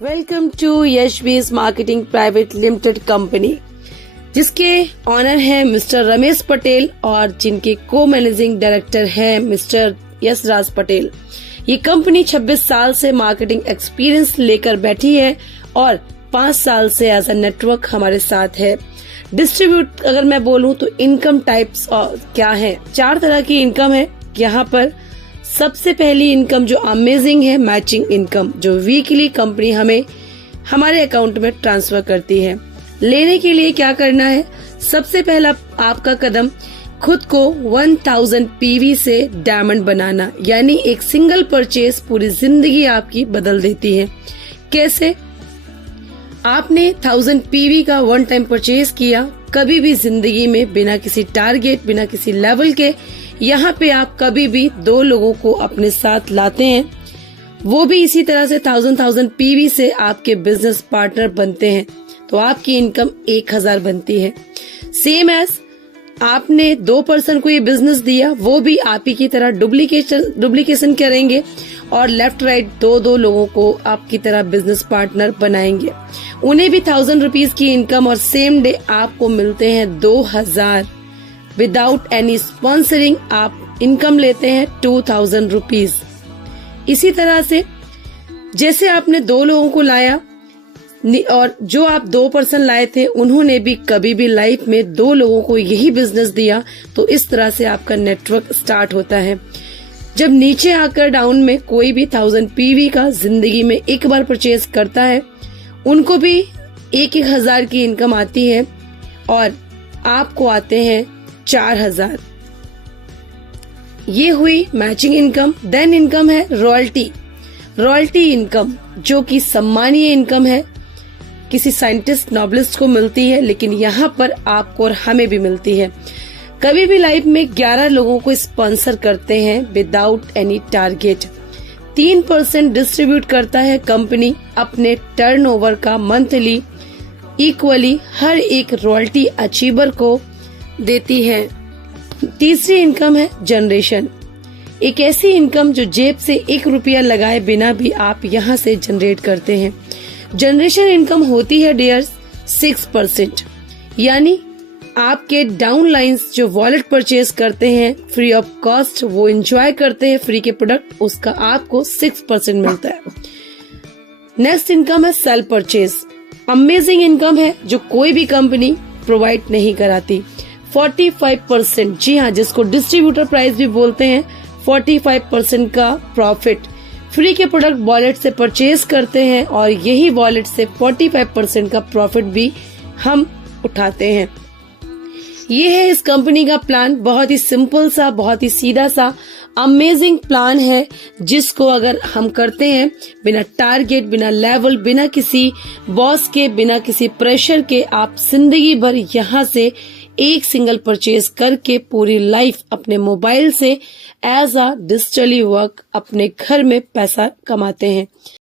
Welcome to Yashvi's marketing private limited company, जिसके owner हैं mister Ramesh Patel और जिनके को मैनेजिंग डायरेक्टर हैं मिस्टर यशराज पटेल। ये कंपनी 26 साल से मार्केटिंग एक्सपीरियंस लेकर बैठी है और 5 साल से एज अ नेटवर्क हमारे साथ है। डिस्ट्रीब्यूट अगर मैं बोलूं तो इनकम टाइप्स क्या है, 4 तरह की इनकम है यहाँ पर। सबसे पहली इनकम जो अमेजिंग है, मैचिंग इनकम, जो वीकली कंपनी हमें हमारे अकाउंट में ट्रांसफर करती है। लेने के लिए क्या करना है, सबसे पहला आपका कदम खुद को 1000 पीवी से डायमंड बनाना, यानी एक सिंगल परचेज पूरी जिंदगी आपकी बदल देती है। कैसे? आपने 1000 पीवी का वन टाइम परचेज किया, कभी भी जिंदगी में बिना किसी टारगेट, बिना किसी लेवल के, यहाँ पे आप कभी भी 2 लोगों को अपने साथ लाते हैं, वो भी इसी तरह से 1000 पीवी से आपके बिजनेस पार्टनर बनते हैं, तो आपकी इनकम 1000 बनती है। सेम एज आपने 2 पर्सन को ये बिजनेस दिया, वो भी आप ही की तरह डुप्लीकेशन करेंगे और लेफ्ट राइट 2 लोगों को आपकी तरह बिजनेस पार्टनर बनाएंगे। उन्हें भी 1000 रुपीज की इनकम और सेम डे आपको मिलते हैं 2000। विदाउट एनी स्पॉन्सरिंग आप इनकम लेते हैं 2000 रुपीज। इसी तरह से जैसे आपने 2 लोगों को लाया और जो आप 2 पर्सन लाए थे उन्होंने भी कभी भी लाइफ में 2 लोगों को यही बिजनेस दिया, तो इस तरह से आपका नेटवर्क स्टार्ट होता है। जब नीचे आकर डाउन में कोई भी 1000 पीवी का जिंदगी में एक बार परचेज करता है, उनको भी 1000 की इनकम आती है और आपको आते हैं 4000। ये हुई मैचिंग इनकम। देन इनकम है रॉयल्टी इनकम, जो कि सम्मानीय इनकम है, किसी साइंटिस्ट नॉबलिस्ट को मिलती है, लेकिन यहाँ पर आपको और हमें भी मिलती है। कभी भी लाइफ में 11 लोगों को स्पॉन्सर करते हैं विदाउट एनी टारगेट। 3% डिस्ट्रीब्यूट करता है कंपनी अपने टर्नओवर का मंथली, इक्वली हर एक रॉयल्टी अचीवर को देती है। तीसरी इनकम है जनरेशन, एक ऐसी इनकम जो जेब से 1 रुपया लगाए बिना भी आप यहाँ से जनरेट करते हैं। जनरेशन इनकम होती है डियर्स 6%, यानी आपके डाउन लाइन्स जो वॉलेट परचेज करते हैं फ्री ऑफ कॉस्ट, वो एंजॉय करते हैं फ्री के प्रोडक्ट, उसका आपको 6% मिलता है। नेक्स्ट इनकम है सेल परचेज, अमेजिंग इनकम है जो कोई भी कंपनी प्रोवाइड नहीं कराती। 45%, जी हाँ, जिसको डिस्ट्रीब्यूटर प्राइस भी बोलते हैं, 45% का प्रॉफिट फ्री के प्रोडक्ट वॉलेट से परचेज करते हैं और यही वॉलेट से 45% का प्रॉफिट भी हम उठाते हैं। ये है इस कंपनी का प्लान, बहुत ही सिंपल सा, बहुत ही सीधा सा अमेजिंग प्लान है, जिसको अगर हम करते हैं बिना टारगेट, बिना लेवल, बिना किसी बॉस के, बिना किसी प्रेशर के, आप जिंदगी भर यहाँ से एक सिंगल परचेज करके पूरी लाइफ अपने मोबाइल से एज अ डिजिटली वर्क अपने घर में पैसा कमाते हैं।